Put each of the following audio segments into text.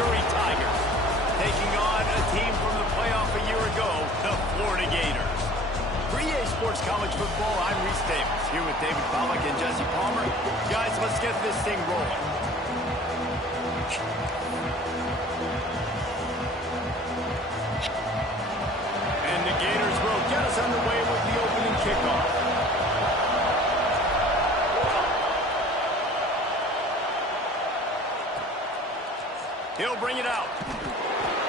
Missouri Tigers, taking on a team from the playoff a year ago, the Florida Gators. For EA Sports College Football, I'm Reese Davis, here with David Pollack and Jesse Palmer. Guys, let's get this thing rolling. And the Gators will get us underway with the opening kickoff. He'll bring it out.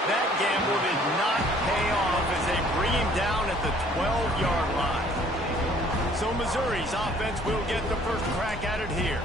That gamble did not pay off as they bring him down at the 12-yard line. So Missouri's offense will get the first crack at it here.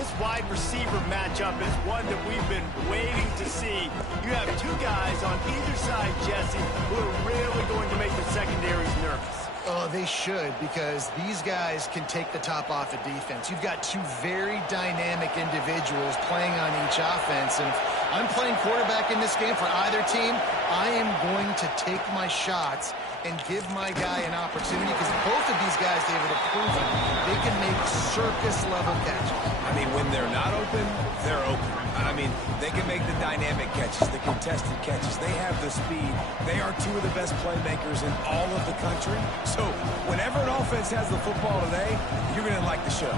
This wide receiver matchup is one that we've been waiting to see. You have two guys on either side, Jesse, who are really going to make the secondaries nervous. Oh, they should, because these guys can take the top off of defense. You've got two very dynamic individuals playing on each offense, and if I'm playing quarterback in this game for either team, I am going to take my shots and give my guy an opportunity, because both of these guys, David, have proven they can make circus-level catches. I mean, when they're not open, they're open. I mean, they can make the dynamic catches, the contested catches. They have the speed. They are two of the best playmakers in all of the country. So whenever an offense has the football today, you're going to like the show.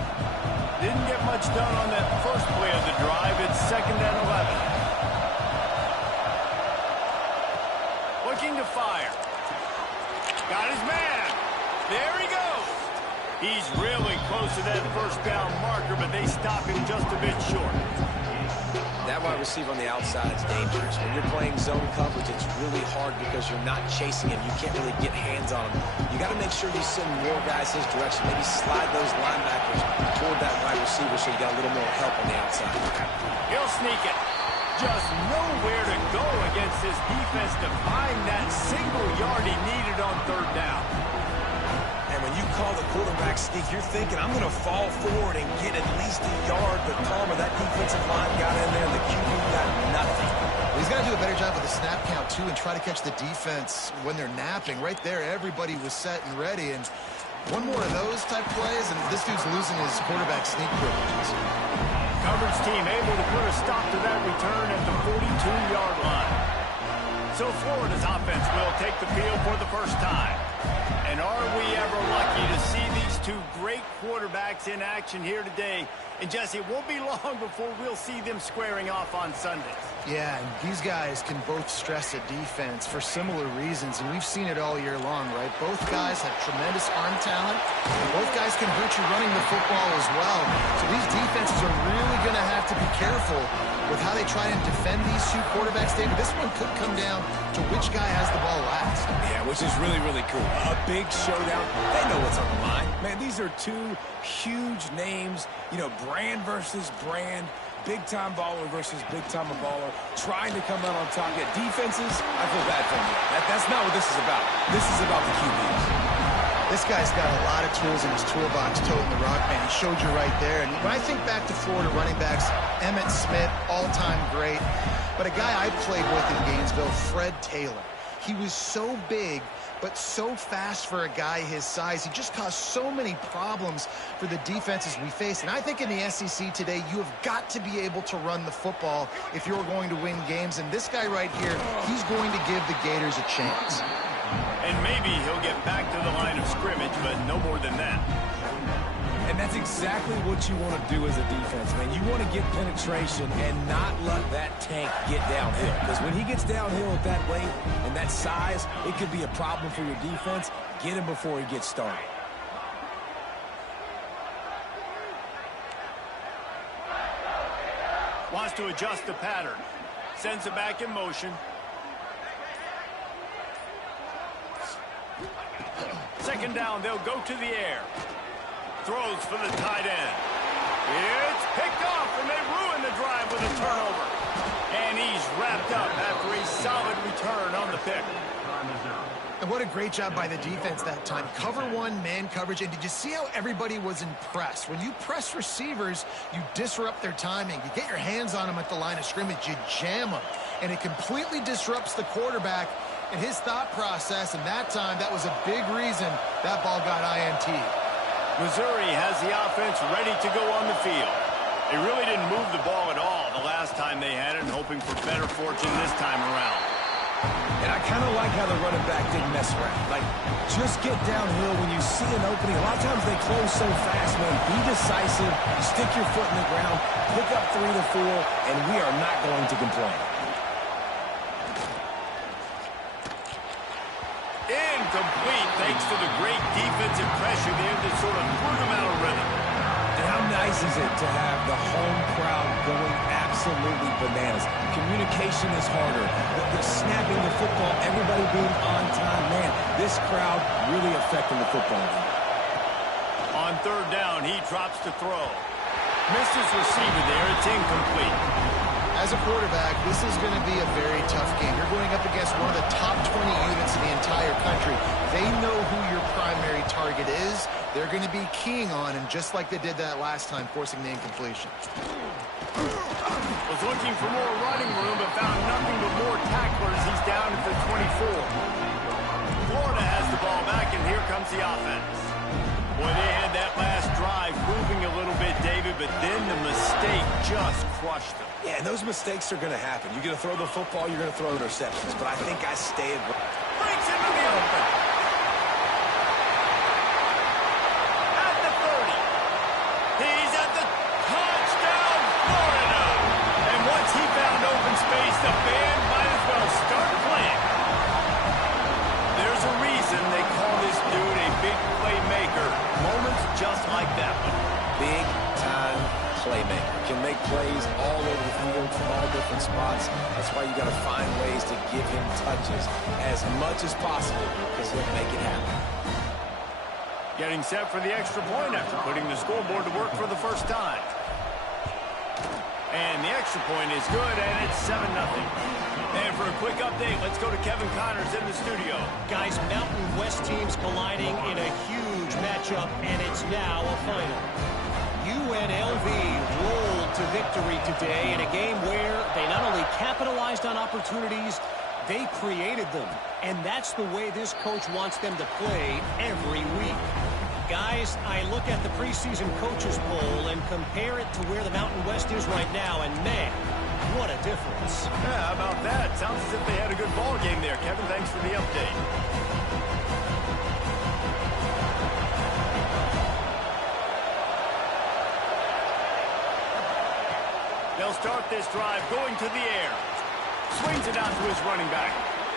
Didn't get much done on that first play of the drive. It's 2nd and 11. Looking to fire. Got his man. There he goes. He's really close to that first down marker, but they stop him just a bit short. That wide receiver on the outside is dangerous. When you're playing zone coverage, it's really hard because you're not chasing him. You can't really get hands on him. You got to make sure you send more guys his direction. Maybe slide those linebackers toward that wide receiver so you got a little more help on the outside. He'll sneak it. Just nowhere to go against his defense to find that single yard he needed on 3rd down. And when you call the quarterback sneak, you're thinking, I'm going to fall forward and get at least a yard. But Palmer, that defensive line got in there, and the QB got nothing. He's got to do a better job with the snap count, too, and try to catch the defense when they're napping. Right there, everybody was set and ready. And one more of those type plays, and this dude's losing his quarterback sneak privileges. Coverage team able to put a stop to that return at the 42-yard line. So Florida's offense will take the field for the first time. And are we ever lucky to see these two great quarterbacks in action here today? And Jesse, it won't be long before we'll see them squaring off on Sundays. Yeah, and these guys can both stress a defense for similar reasons, and we've seen it all year long, right? Both guys have tremendous arm talent, and both guys can hurt you running the football as well. So these defenses are really going to have to be careful with how they try and defend these two quarterbacks, David. This one could come down to which guy has the ball last. Yeah, which is really, really cool. A big showdown. They know what's on the line. Man, these are two huge names, you know, brand versus brand. Big-time baller versus big-time baller, trying to come out on top. Yeah, defenses, I feel bad for them. That's not what this is about. This is about the QBs. This guy's got a lot of tools in his toolbox, toting the rock, man. He showed you right there. And when I think back to Florida running backs, Emmitt Smith, all-time great. But a guy I played with in Gainesville, Fred Taylor. He was so big, but so fast for a guy his size. He just caused so many problems for the defenses we face. And I think in the SEC today, you have got to be able to run the football if you're going to win games. And this guy right here, he's going to give the Gators a chance. And maybe he'll get back to the line of scrimmage, but no more than that. And that's exactly what you want to do as a defense, man. You want to get penetration and not let that tank get downhill. Because when he gets downhill at that weight and that size, it could be a problem for your defense. Get him before he gets started. Wants to adjust the pattern. Sends it back in motion. Second down, they'll go to the air. Throws for the tight end. It's picked off, and they ruin the drive with a turnover. And he's wrapped up after a solid return on the pick. And what a great job by the defense that time. Cover one, man coverage. And did you see how everybody was impressed? When you press receivers, you disrupt their timing. You get your hands on them at the line of scrimmage. You jam them. And it completely disrupts the quarterback and his thought process. And that time, that was a big reason that ball got INT. Missouri has the offense ready to go on the field. He really didn't move the ball at all the last time they had it, and hoping for better fortune this time around. And I kind of like how the running back didn't mess around. Like, just get downhill when you see an opening. A lot of times they close so fast, man. Be decisive, stick your foot in the ground, pick up 3 to 4, and we are not going to complain. Incomplete, thanks to the great defensive pressure there that sort of threw them out of rhythm. And how nice is it to have the home crowd going absolutely bananas? Communication is harder. The snapping the football, everybody being on time. Man, this crowd really affecting the football game. On third down, he drops to throw. Misses receiver there. It's incomplete. As a quarterback, this is going to be a very tough game. You're going up against one of the top 20 units in the entire country. They know who your primary target is. They're going to be keying on him, just like they did that last time, forcing the incompletion. Was looking for more running room, but found nothing but more tacklers. He's down at the 24. Florida has the ball back, and here comes the offense. Boy, they had that last drive moving a little bit, David, but then the mistake just crushed them. Yeah, and those mistakes are going to happen. You're going to throw the football, you're going to throw interceptions. But I think I stayed. Breaks into the open. At the 30. He's at the touchdown, Florida. And once he found open space, the band might as well start playing. There's a reason they call this dude a big playmaker. Moments just like that one. Big time playmaker. Can make plays all over the field from all different spots. That's why you got to find ways to give him touches as much as possible, because he'll make it happen. Getting set for the extra point after putting the scoreboard to work for the first time. And the extra point is good, and it's 7-0. And for a quick update, let's go to Kevin Connors in the studio. Guys, Mountain West teams colliding in a huge matchup, and it's now a final. UNLV rolled to victory today in a game where they not only capitalized on opportunities, they created them. And that's the way this coach wants them to play every week. Guys, I look at the preseason coaches poll and compare it to where the Mountain West is right now, and man, what a difference. Yeah, how about that? Sounds as if they had a good ball game there. Kevin, thanks for the update. They'll start this drive going to the air. Swings it out to his running back.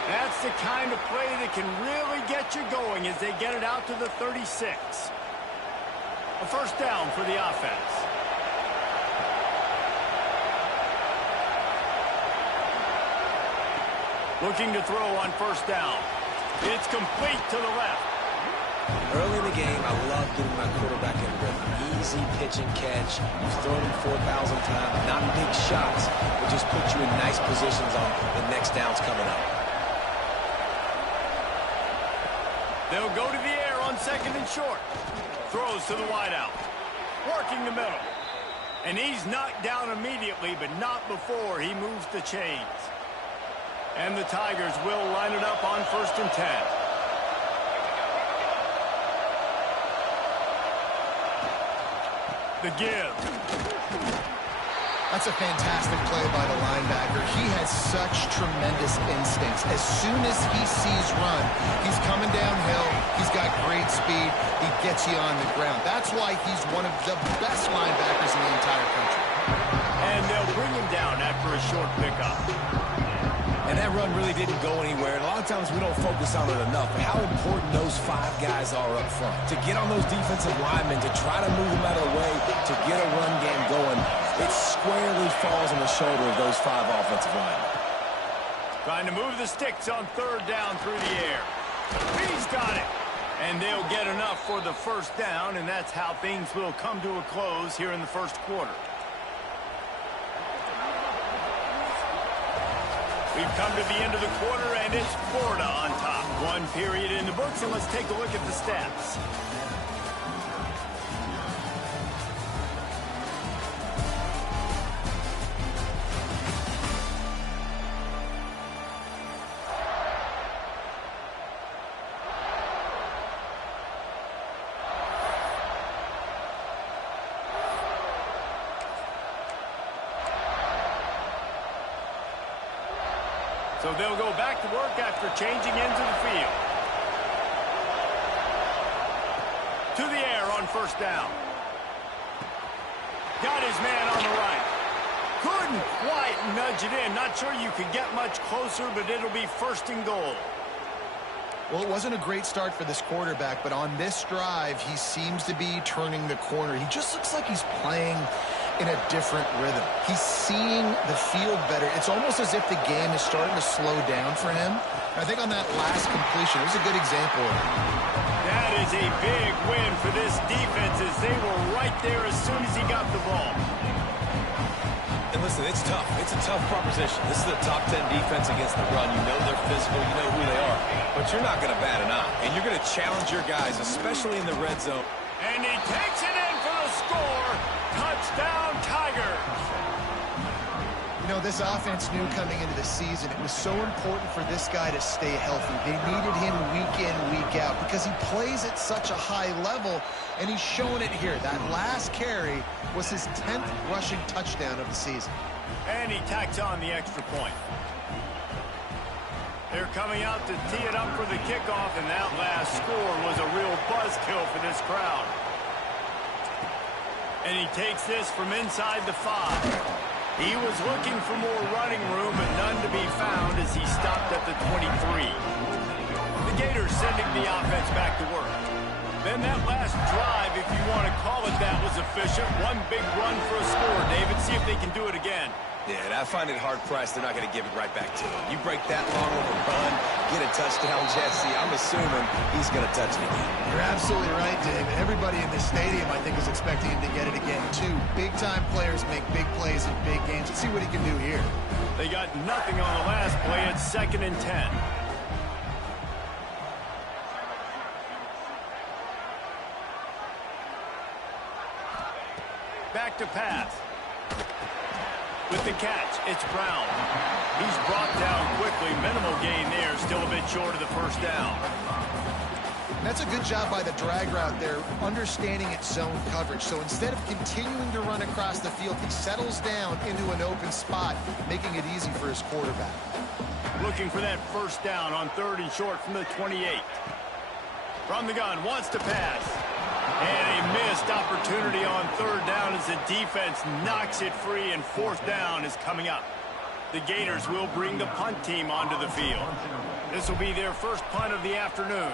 That's the kind of play that can really get you going as they get it out to the 36. A first down for the offense. Looking to throw on first down. It's complete to the left. Early in the game, I love getting my quarterback in rhythm. Easy pitch and catch. You've thrown him 4,000 times. Not big shots, but just put you in nice positions on the next downs coming up. They'll go to the air on second and short. Throws to the wideout. Working the middle. And he's knocked down immediately, but not before he moves the chains. And the Tigers will line it up on 1st and 10. The give. That's a fantastic play by the linebacker. He has such tremendous instincts. As soon as he sees run, he's coming downhill. He's got great speed. He gets you on the ground. That's why he's one of the best linebackers in the entire country. And they'll bring him down after a short pickup. And that run really didn't go anywhere. And a lot of times we don't focus on it enough. But how important those 5 guys are up front. To get on those defensive linemen, to try to move them out of the way, to get a run game going, it squarely falls on the shoulder of those 5 offensive linemen. Trying to move the sticks on third down through the air. He's got it. And they'll get enough for the first down, and that's how things will come to a close here in the first quarter. We've come to the end of the quarter, and it's Florida on top. 1 period in the books, and let's take a look at the stats. So they'll go back to work after changing into the field. To the air on first down. Got his man on the right. Couldn't quite nudge it in. Not sure you could get much closer, but it'll be first and goal. Well, it wasn't a great start for this quarterback, but on this drive, he seems to be turning the corner. He just looks like he's playing in a different rhythm. He's seeing the field better. It's almost as if the game is starting to slow down for him. I think on that last completion, it was a good example of it. That is a big win for this defense as they were right there as soon as he got the ball. And listen, it's tough. It's a tough proposition. This is a top 10 defense against the run. You know they're physical. You know who they are. But you're not going to bat an eye. And you're going to challenge your guys, especially in the red zone. And he takes it in for the score. Touchdown, Tigers. You know, this offense knew coming into the season it was so important for this guy to stay healthy. They needed him week in, week out because he plays at such a high level, and he's showing it here. That last carry was his 10th rushing touchdown of the season. And he tacks on the extra point. They're coming out to tee it up for the kickoff, and that last score was a real buzzkill for this crowd. And he takes this from inside the 5. He was looking for more running room, but none to be found as he stopped at the 23. The Gators sending the offense back to work. Then that last drive, if you want to call it that, was efficient. One big run for a score. David, see if they can do it again. Yeah, and I find it hard-pressed. They're not going to give it right back to him. You break that long of a run, get a touchdown, Jesse, I'm assuming he's going to touch it again. You're absolutely right, Dave. Everybody in this stadium, I think, is expecting him to get it again, too. Big-time players make big plays in big games. Let's see what he can do here. They got nothing on the last play. It's 2nd and 10. Back to pass. With the catch, it's Brown. He's brought down quickly. Minimal gain there. Still a bit short of the first down. That's a good job by the drag route there, understanding its zone coverage. So instead of continuing to run across the field, he settles down into an open spot, making it easy for his quarterback. Looking for that first down on 3rd and short from the 28. From the gun, wants to pass. And a missed opportunity on 3rd down as the defense knocks it free, and 4th down is coming up. The Gators will bring the punt team onto the field. This will be their first punt of the afternoon.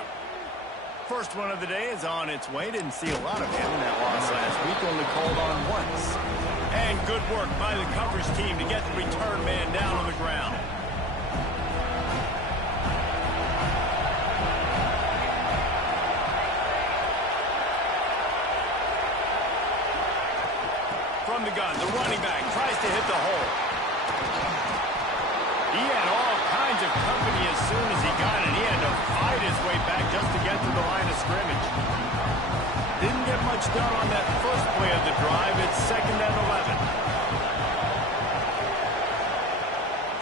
First one of the day is on its way. Didn't see a lot of him in that loss last week, only called on once. And good work by the coverage team to get the return man down on the ground. From the gun, the running back tries to hit the hole. He had all kinds of company as soon as he got it. He had to fight his way back just to get to the line of scrimmage. Didn't get much done on that first play of the drive. It's 2nd and 11.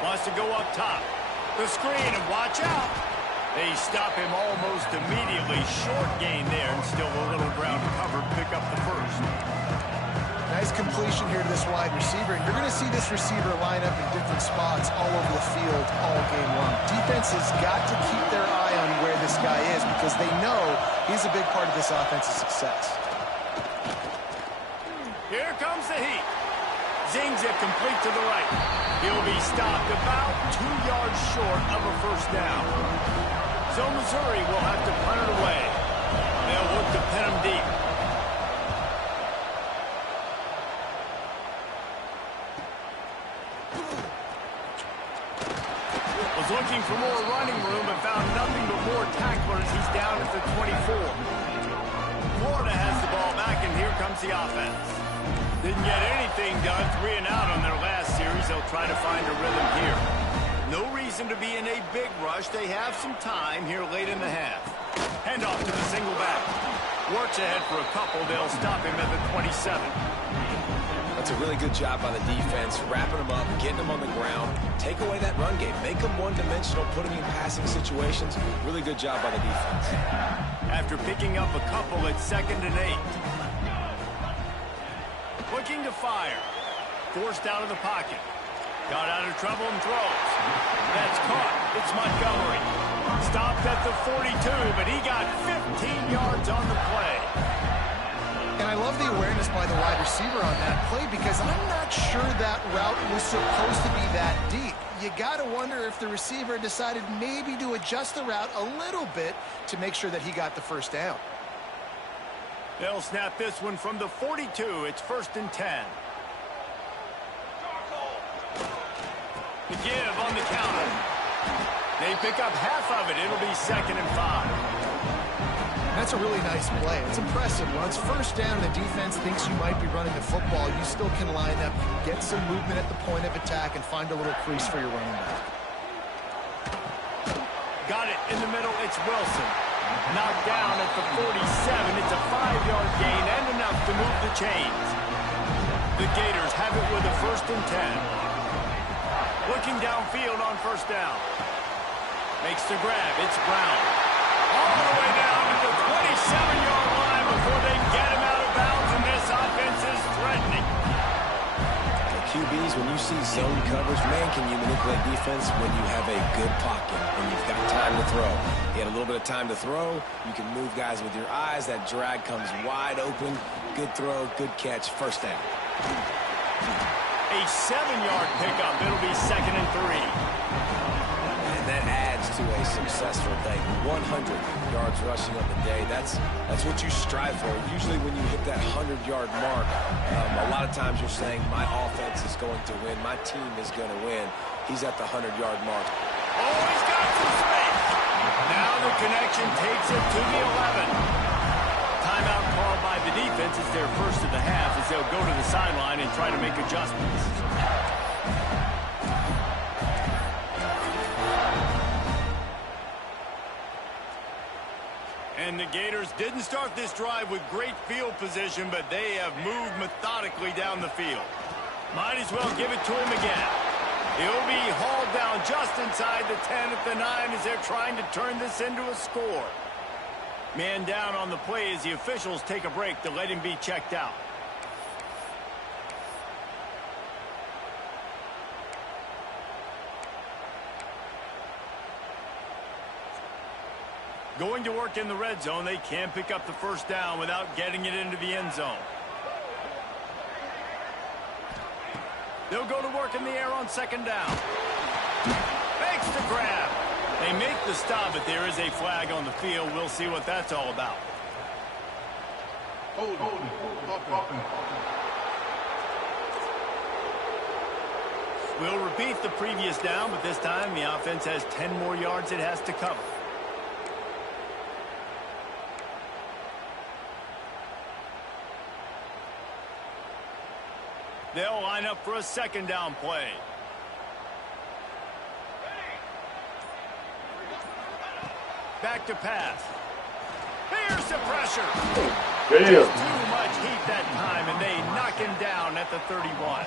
Wants to go up top. The screen, and watch out. They stop him almost immediately. Short gain there, and still a little ground covered. Pick up the first. Nice completion here to this wide receiver. And you're going to see this receiver line up in different spots all over the field all game long. Defense has got to keep their eye on where this guy is because they know he's a big part of this offense's success. Here comes the heat. Zings it complete to the right. He'll be stopped about 2 yards short of a first down. So Missouri will have to punt it away. They'll look to pin him deep. Was looking for more running room and found nothing but more tacklers. He's down at the 24. Florida has the ball back, and here comes the offense. Didn't get anything done, 3 and out on their last series. They'll try to find a rhythm here. No reason to be in a big rush. They have some time here late in the half. Handoff to the single back. Works ahead for a couple. They'll stop him at the 27. That's a really good job by the defense, wrapping them up, getting them on the ground. Take away that run game. Make them one-dimensional, put them in passing situations. Really good job by the defense. After picking up a couple, it's 2nd and 8. Looking to fire. Forced out of the pocket. Got out of trouble and throws. That's caught. It's Montgomery. Stopped at the 42, but he got 15 yards on the play. And I love the awareness by the wide receiver on that play because I'm not sure that route was supposed to be that deep. You got to wonder if the receiver decided maybe to adjust the route a little bit to make sure that he got the first down. They'll snap this one from the 42. It's 1st and 10. The give on the counter. They pick up half of it. It'll be 2nd and 5. That's a really nice play. It's impressive. When it's first down and the defense thinks you might be running the football, you still can line up, get some movement at the point of attack, and find a little crease for your running back. Got it in the middle. It's Wilson. Knocked down at the 47. It's a 5-yard gain and enough to move the chains. The Gators have it with a 1st and 10. Looking downfield on 1st down. Makes the grab. It's Brown. All the way down to the 27-yard line before they get him out of bounds, and this offense is threatening. The QBs, when you see zone coverage, man, can you manipulate defense when you have a good pocket and you've got time to throw. You had a little bit of time to throw. You can move guys with your eyes. That drag comes wide open. Good throw, good catch, 1st down. A 7-yard pickup. It'll be 2nd and 3. And that adds to a successful day. 100 yards rushing on the day. That's what you strive for. Usually when you hit that 100-yard mark, a lot of times you're saying, my offense is going to win. My team is going to win. He's at the 100-yard mark. Oh, he's got some space. Now the connection takes it to the 11. Timeout called by the defense. It's their first of the half as they'll go to the sideline and try to make adjustments. And the Gators didn't start this drive with great field position, but they have moved methodically down the field. Might as well give it to him again. He'll be hauled down just inside the 10 at the 9 as they're trying to turn this into a score. Man down on the play as the officials take a break to let him be checked out. Going to work in the red zone, they can pick up the 1st down without getting it into the end zone. They'll go to work in the air on 2nd down. Makes the grab. They make the stop, but there is a flag on the field. We'll see what that's all about. We'll repeat the previous down, but this time the offense has 10 more yards it has to cover. They'll line up for a 2nd down play. Back to pass. Here's the pressure. Just too much heat that time, and they knock him down at the 31.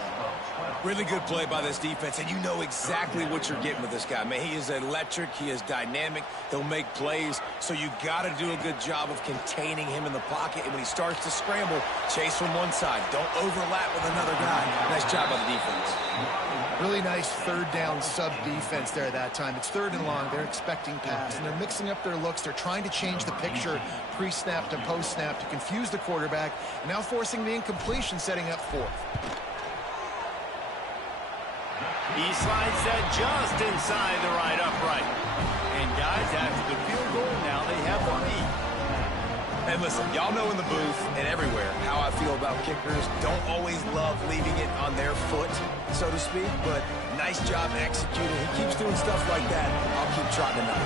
Really good play by this defense, and you know exactly what you're getting with this guy. Man, he is electric. He is dynamic. He'll make plays, so you got to do a good job of containing him in the pocket. And when he starts to scramble, chase from one side. Don't overlap with another guy. Nice job by the defense. Really nice 3rd down sub-defense there that time. It's 3rd and long. They're expecting pass, and they're mixing up their looks. They're trying to change the picture pre-snap to post-snap to confuse the quarterback, and now forcing the incompletion, setting up 4th. He slides that just inside the right upright. And guys, after the field goal, now they have the lead. And listen, y'all know in the booth and everywhere how I feel about kickers. Don't always love leaving it on their foot, so to speak, but nice job executing. He keeps doing stuff like that. I'll keep trotting him out.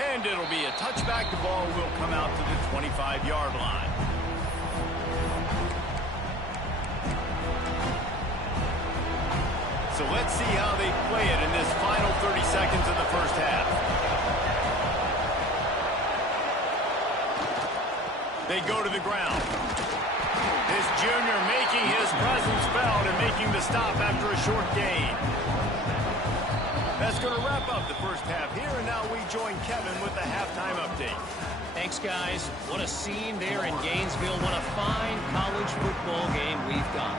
And it'll be a touchback. The ball will come out to the 25-yard line. So let's see how they play it in this final 30 seconds of the first half. They go to the ground. This junior making his presence felt and making the stop after a short gain. That's going to wrap up the first half here, and now we join Kevin with the halftime update. Thanks, guys. What a scene there in Gainesville. What a fine college football game we've got.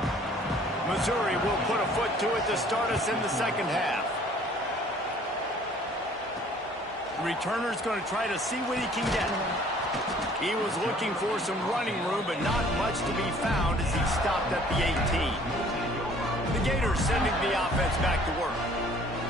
Missouri will put a foot to it to start us in the second half. The returner's going to try to see what he can get. He was looking for some running room, but not much to be found as he stopped at the 18. The Gators sending the offense back to work.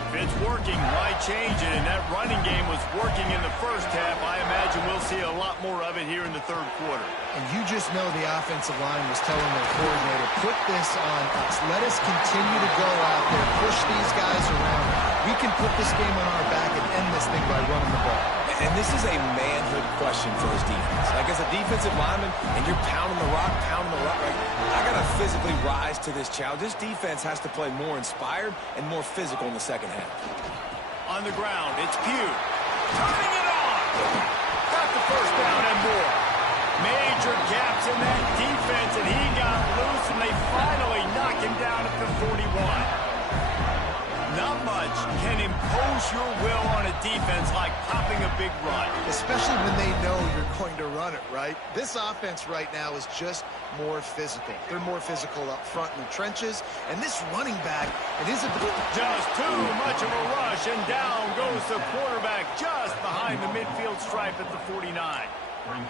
If it's working, why change it? And that running game was working in the first half. I imagine we'll see a lot more of it here in the third quarter. And you just know the offensive line was telling their coordinator, put this on us. Let us continue to go out there, push these guys around. We can put this game on our back and end this thing by running the ball. And this is a manhood question for his defense. Like, as a defensive lineman, and you're pounding the rock, right? I got to physically rise to this challenge. This defense has to play more inspired and more physical in the second half. On the ground, it's Pugh. Turning it on. Got the first down and more. Major gaps in that defense, and he got loose, and they finally knock him down at the 41. Not much can impose your will on a defense like popping a big run. Especially when they know you're going to run it, right? This offense right now is just more physical. They're more physical up front in the trenches. And this running back, it isn't just too much of a rush, and down goes the quarterback just behind the midfield stripe at the 49.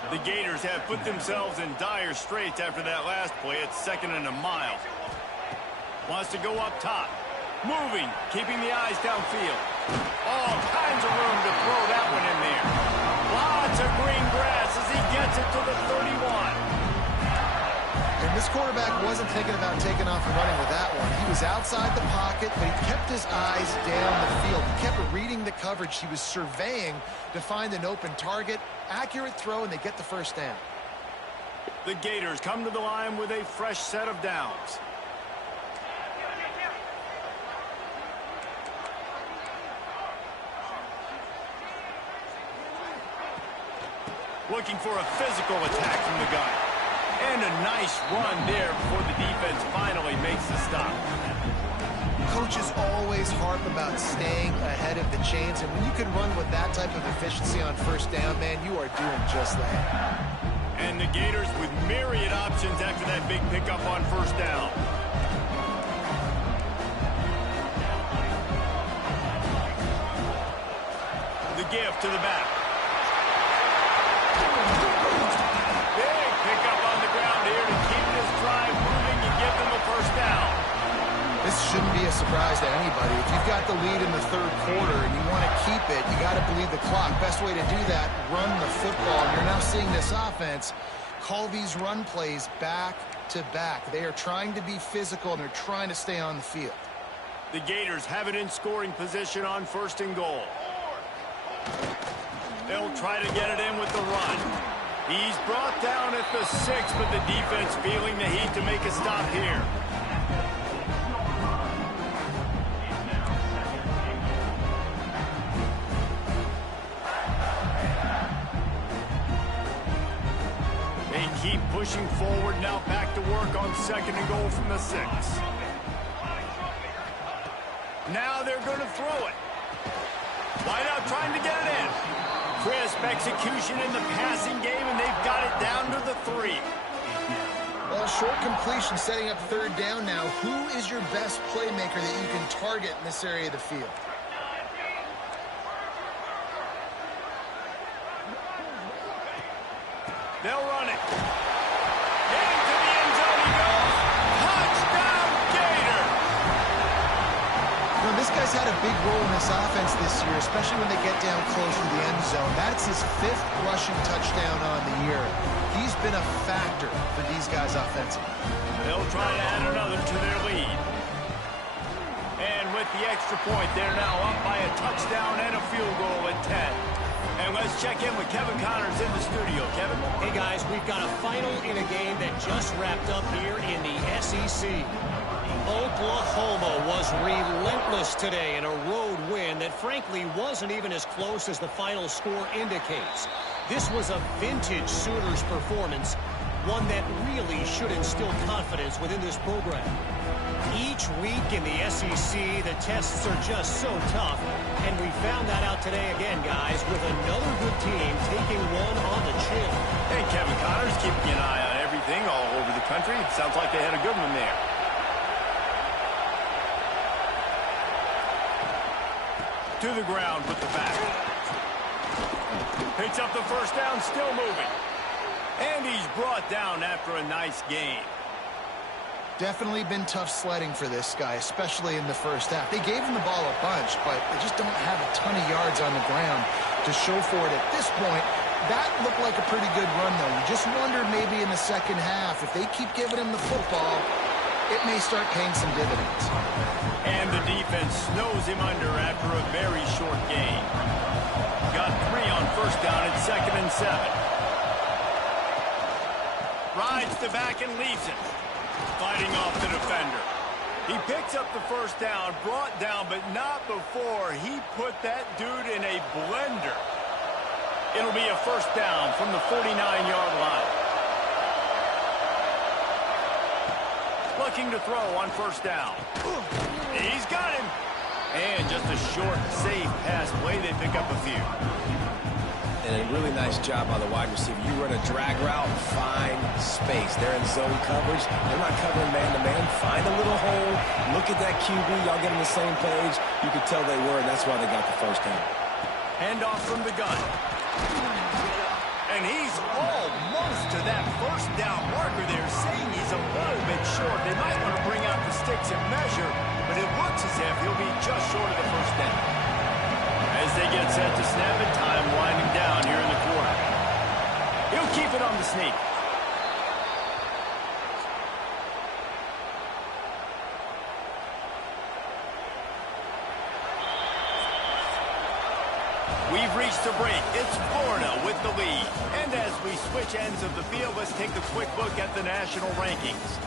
The Gators have put themselves in dire straits after that last play. It's 2nd and a mile. Wants to go up top. Moving, keeping the eyes downfield. All kinds of room to throw that one in there. Lots of green grass as he gets it to the 31. And this quarterback wasn't thinking about taking off and running with that one. He was outside the pocket, but he kept his eyes down the field. He kept reading the coverage. He was surveying to find an open target. Accurate throw, and they get the first down. The Gators come to the line with a fresh set of downs. Looking for a physical attack from the gun. And a nice run there before the defense finally makes the stop. Coaches always harp about staying ahead of the chains, and when you can run with that type of efficiency on first down, man, you are doing just that. And the Gators with myriad options after that big pickup on first down. The give to the back. Big pickup on the ground here to keep this drive moving and give them a first down. This shouldn't be a surprise to anybody. If you've got the lead in the third quarter and you want to keep it, you got to bleed the clock. Best way to do that, run the football. You're now seeing this offense call these run plays back to back. They are trying to be physical, and they're trying to stay on the field. The Gators have it in scoring position on 1st and goal. They'll try to get it in with the run. He's brought down at the 6, but the defense feeling the heat to make a stop here. They keep pushing forward, now back to work on 2nd and goal from the 6. Now they're going to throw it. Wide out trying to get it in. Crisp execution in the passing game, and they've got it down to the 3. Well, short completion setting up 3rd down now. Who is your best playmaker that you can target in this area of the field? They'll run it. Into the end zone he goes. Touchdown, Gator! Well, this guy's had a big role in this offense this year, especially when they get down close to the end zone. That's his 5th rushing touchdown on the year. He's been a factor for these guys offensively. They'll try to add another to their lead. And with the extra point, they're now up by a touchdown and a field goal at 10. And let's check in with Kevin Connors in the studio. Kevin? Hey, guys, we've got a final in a game that just wrapped up here in the SEC. Oklahoma was relentless today in a road win that frankly wasn't even as close as the final score indicates. This was a vintage Sooners performance, one that really should instill confidence within this program. Each week in the SEC, the tests are just so tough, and we found that out today again, guys, with another good team taking one on the chin. Hey, Kevin Connor's keeping an eye on everything all over the country. It sounds like they had a good one there. To the ground with the back. Picks up the first down, still moving. And he's brought down after a nice gain. Definitely been tough sledding for this guy, especially in the first half. They gave him the ball a bunch, but they just don't have a ton of yards on the ground to show for it at this point. That looked like a pretty good run, though. You just wondered maybe in the second half, if they keep giving him the football, it may start paying some dividends. And the defense snows him under after a very short gain. Got 3 on first down at 2nd and 7. Rides the back and leaves it. Fighting off the defender. He picks up the first down, brought down, but not before he put that dude in a blender. It'll be a first down from the 49-yard line. Looking to throw on first down. He's got him. And just a short, safe pass play. They pick up a few. And a really nice job by the wide receiver. You run a drag route, find space. They're in zone coverage. They're not covering man-to-man. Find a little hole. Look at that QB. Y'all get on the same page. You could tell they were, and that's why they got the first down. Handoff from the gun. And he's almost to that first down marker there, saying he's a little bit short. They might want to bring out the sticks and measure, but it looks as if he'll be just short of the first down. As they get set to snap it, time winding down here in the quarter. He'll keep it on the sneak. We've reached the break. It's Florida with the lead. And as we switch ends of the field, let's take a quick look at the national rankings.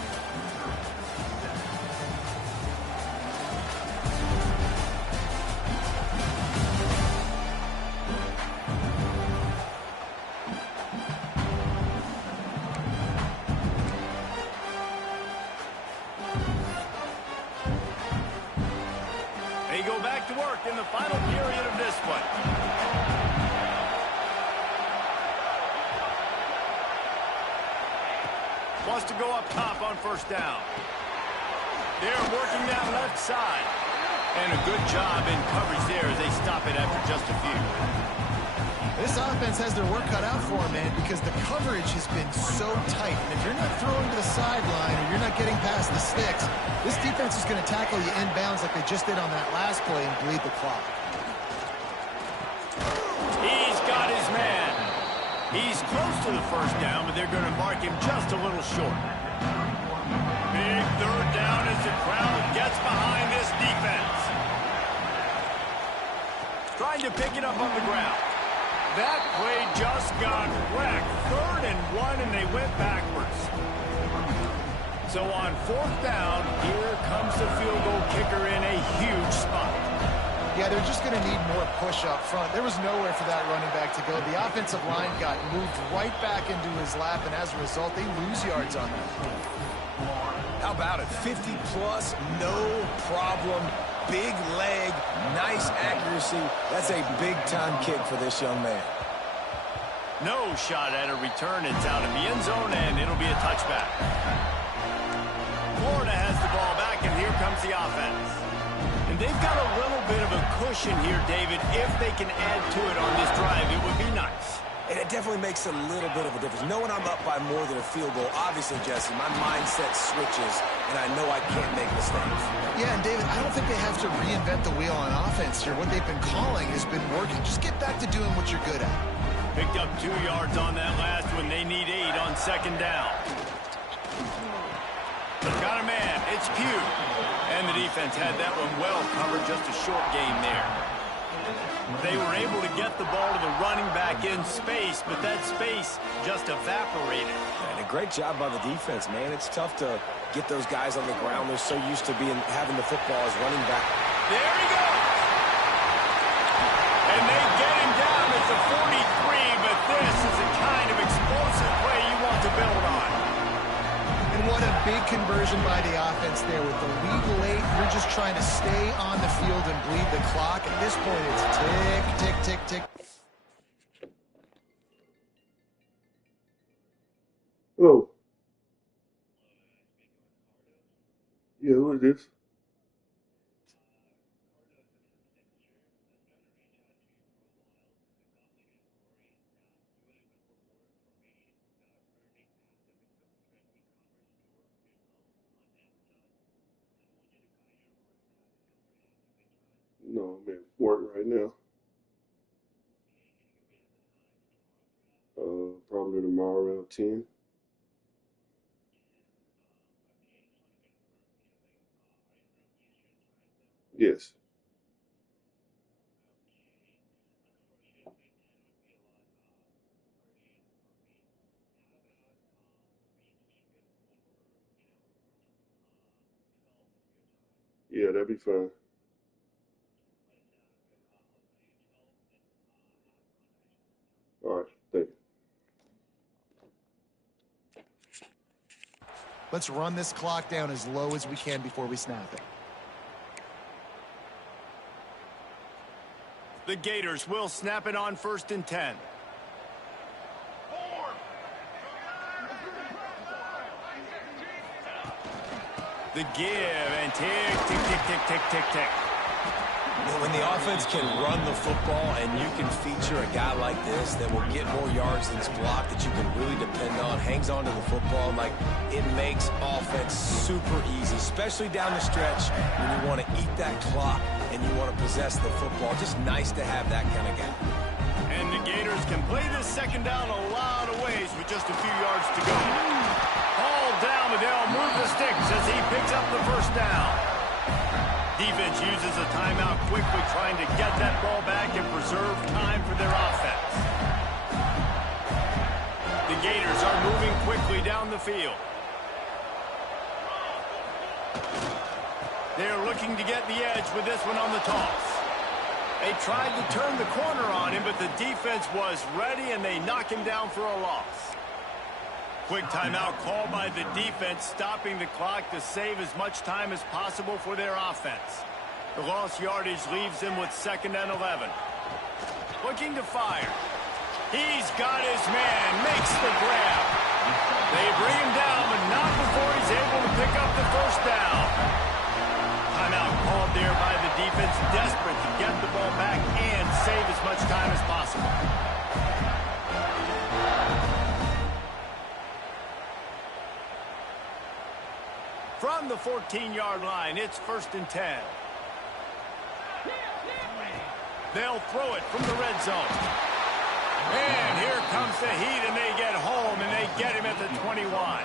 They go back to work in the final period of this one. Wants to go up top on first down. They're working that left side. And a good job in coverage there as they stop it after just a few. This offense has their work cut out for them, man, because the coverage has been so tight. And if you're not throwing to the sideline or you're not getting past the sticks, this defense is going to tackle you inbounds like they just did on that last play and bleed the clock. He's got his man. He's close to the first down, but they're going to mark him just a little short. Big third down as the crowd gets behind this defense. Trying to pick it up on the ground. That play just got wrecked. 3rd and 1, and they went backwards. So on 4th down, here comes the field goal kicker in a huge spot. Yeah, they're just going to need more push up front. There was nowhere for that running back to go. The offensive line got moved right back into his lap, and as a result, they lose yards on that. How about it? 50-plus, no problem. Big leg, nice accuracy. That's a big-time kick for this young man. No shot at a return. It's out in the end zone, and it'll be a touchback. Florida has the ball back, and here comes the offense. And they've got a little bit of a cushion here, David. If they can add to it on this drive, it would be nice. And it definitely makes a little bit of a difference. Knowing I'm up by more than a field goal, obviously, Jesse, my mindset switches, and I know I can't make mistakes. Yeah, and David, I don't think they have to reinvent the wheel on offense here. What they've been calling has been working. Just get back to doing what you're good at. Picked up 2 yards on that last one. They need 8 on 2nd down. Got a man. It's Pugh. And the defense had that one well covered. Just a short gain there. They were able to get the ball to the running back in space, but that space just evaporated. And a great job by the defense, man. It's tough to get those guys on the ground. They're so used to having the football as running back. There he goes. And they get him down at the 43, but this is the kind of explosive play you want to build on. And what a big conversion decision by the offense there. With the lead late, you're just trying to stay on the field and bleed the clock. At this point, it's tick, tick, tick, tick. Oh. Yeah, who is this? No, I'm at work right now. Probably tomorrow around 10. Yes. Yeah, that'd be fine. All right, thank you. Let's run this clock down as low as we can before we snap it. The Gators will snap it on 1st and 10. The give and tick, tick, tick, tick, tick, tick, tick. When the offense can run the football and you can feature a guy like this that will get more yards than his block, that you can really depend on, hangs on to the football, like it makes offense super easy, especially down the stretch when you want to eat that clock and you want to possess the football. Just nice to have that kind of guy. And the Gators can play this 2nd down a lot of ways with just a few yards to go. Ball down, but they'll move the sticks as he picks up the 1st down. Defense uses a timeout quickly, trying to get that ball back and preserve time for their offense. The Gators are moving quickly down the field. They're looking to get the edge with this one on the toss. They tried to turn the corner on him, but the defense was ready, and they knock him down for a loss. Quick timeout called by the defense, stopping the clock to save as much time as possible for their offense. The lost yardage leaves them with 2nd and 11. Looking to fire. He's got his man, makes the grab. They bring him down, but not before he's able to pick up the 1st down. Timeout called there by the defense, desperate to get the ball back and save as much time as possible. From the 14-yard line, it's 1st and 10. They'll throw it from the red zone. And here comes the heat, and they get home, and they get him at the 21.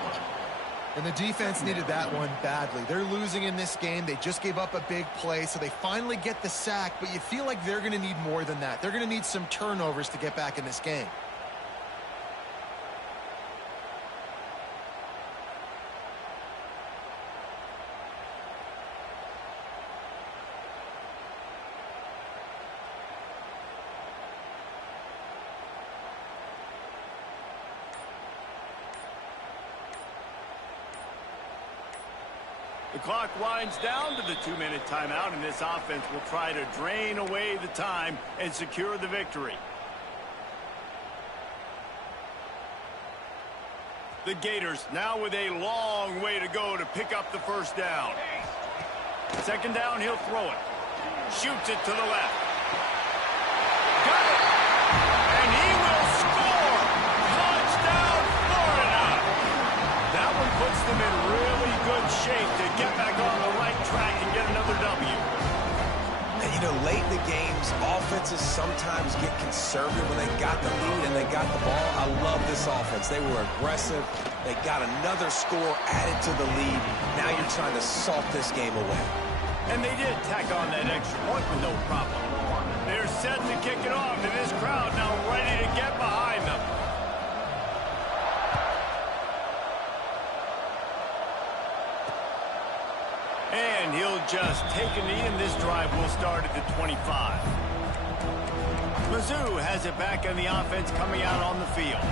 And the defense needed that one badly. They're losing in this game. They just gave up a big play, so they finally get the sack, but you feel like they're going to need more than that. They're going to need some turnovers to get back in this game. The clock winds down to the 2-minute timeout, and this offense will try to drain away the time and secure the victory. The Gators now with a long way to go to pick up the 1st down. 2nd down, he'll throw it. Shoots it to the left. Got it! And he will score! Touchdown, Florida! That one puts them in really good shape to get back on the right track and get another W. And, you know, late in the games, offenses sometimes get conservative when they got the lead and they got the ball. I love this offense. They were aggressive. They got another score added to the lead. Now you're trying to salt this game away. And they did tack on that extra point with no problem. They're set to kick it off, and this crowd now ready to get behind them. And he'll just take a knee, and this drive will start at the 25. Mizzou has it back on the offense coming out on the field.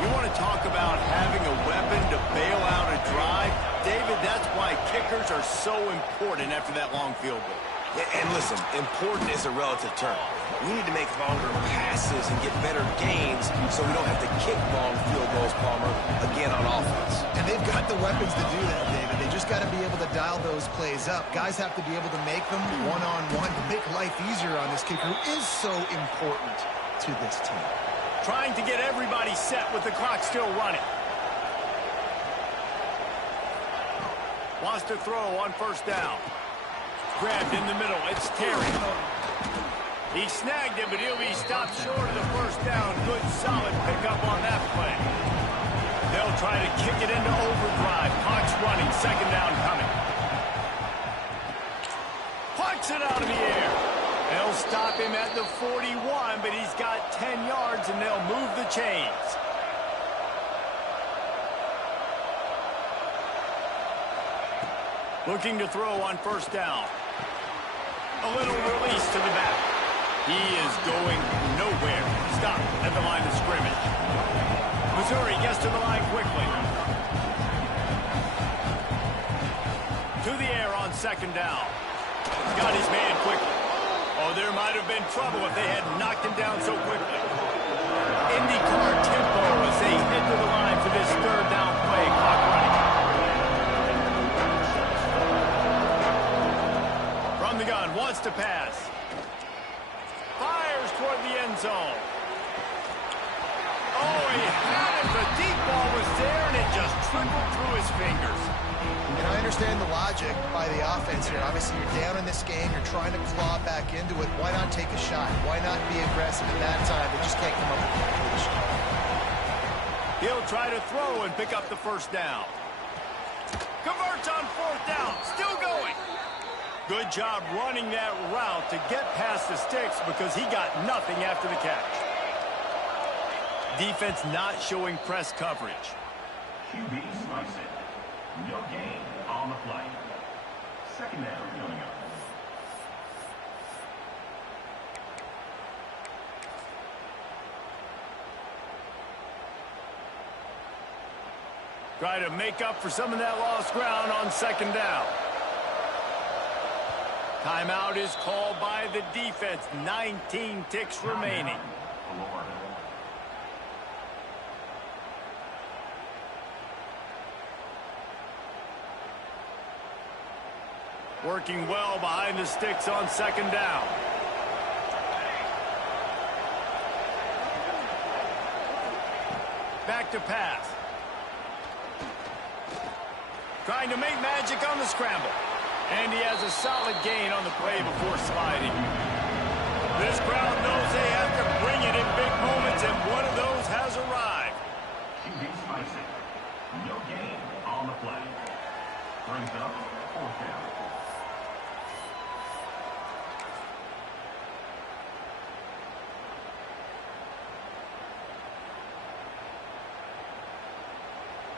You want to talk about having a weapon to bail out a drive? David, that's why kickers are so important after that long field goal. And listen, important is a relative term. We need to make longer passes and get better gains so we don't have to kick long field goals, Palmer, again on offense. And they've got the weapons to do that, David. They just got to be able to dial those plays up. Guys have to be able to make them one-on-one to make life easier on this kicker who is so important to this team. Trying to get everybody set with the clock still running. Wants to throw on first down. Grabbed in the middle. It's Terry. He snagged him, but he'll be stopped short of the first down. Good, solid pickup on that play. They'll try to kick it into overdrive. Clock's running. Second down coming. Pucks it out of the air. They'll stop him at the 41, but he's got 10 yards, and they'll move the chains. Looking to throw on first down. A little release to the back. He is going nowhere. Stop at the line of scrimmage. Missouri gets to the line quickly. To the air on second down. Got his man quickly. Oh, there might have been trouble if they had knocked him down so quickly. IndyCar tempo as they head to the line for this third down play. Clock running. From the gun, wants to pass. Fires toward the end zone. Oh, he had it. The deep ball was there, and it just trickled through his fingers. And I understand the logic by the offense here. Obviously, you're down in this game. You're trying to claw back into it. Why not take a shot? Why not be aggressive at that time? They just can't come up with the completion. He'll try to throw and pick up the first down. Converts on fourth down. Still going. Good job running that route to get past the sticks because he got nothing after the catch. Defense not showing press coverage. QB slice it. No gain on the play. Second down coming up. Try to make up for some of that lost ground on second down. Timeout is called by the defense. 19 ticks remaining. Working well behind the sticks on second down. Back to pass. Trying to make magic on the scramble. And he has a solid gain on the play before sliding. This crowd knows they have to bring it in big moments, and one of those has arrived. QB spicy. No gain on the play. Brings up fourth down.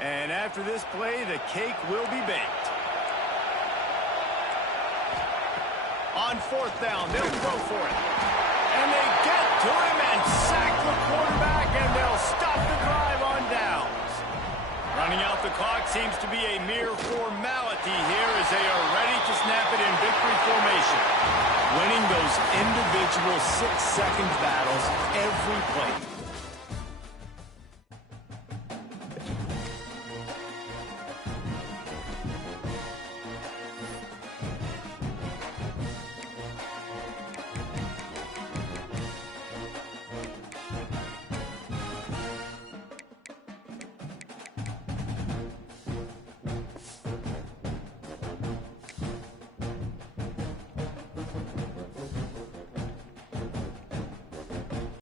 And after this play, the cake will be baked. On fourth down, they'll throw for it. And they get to him and sack the quarterback, and they'll stop the drive on downs. Running out the clock seems to be a mere formality here as they are ready to snap it in victory formation. Winning those individual 6-second battles every play.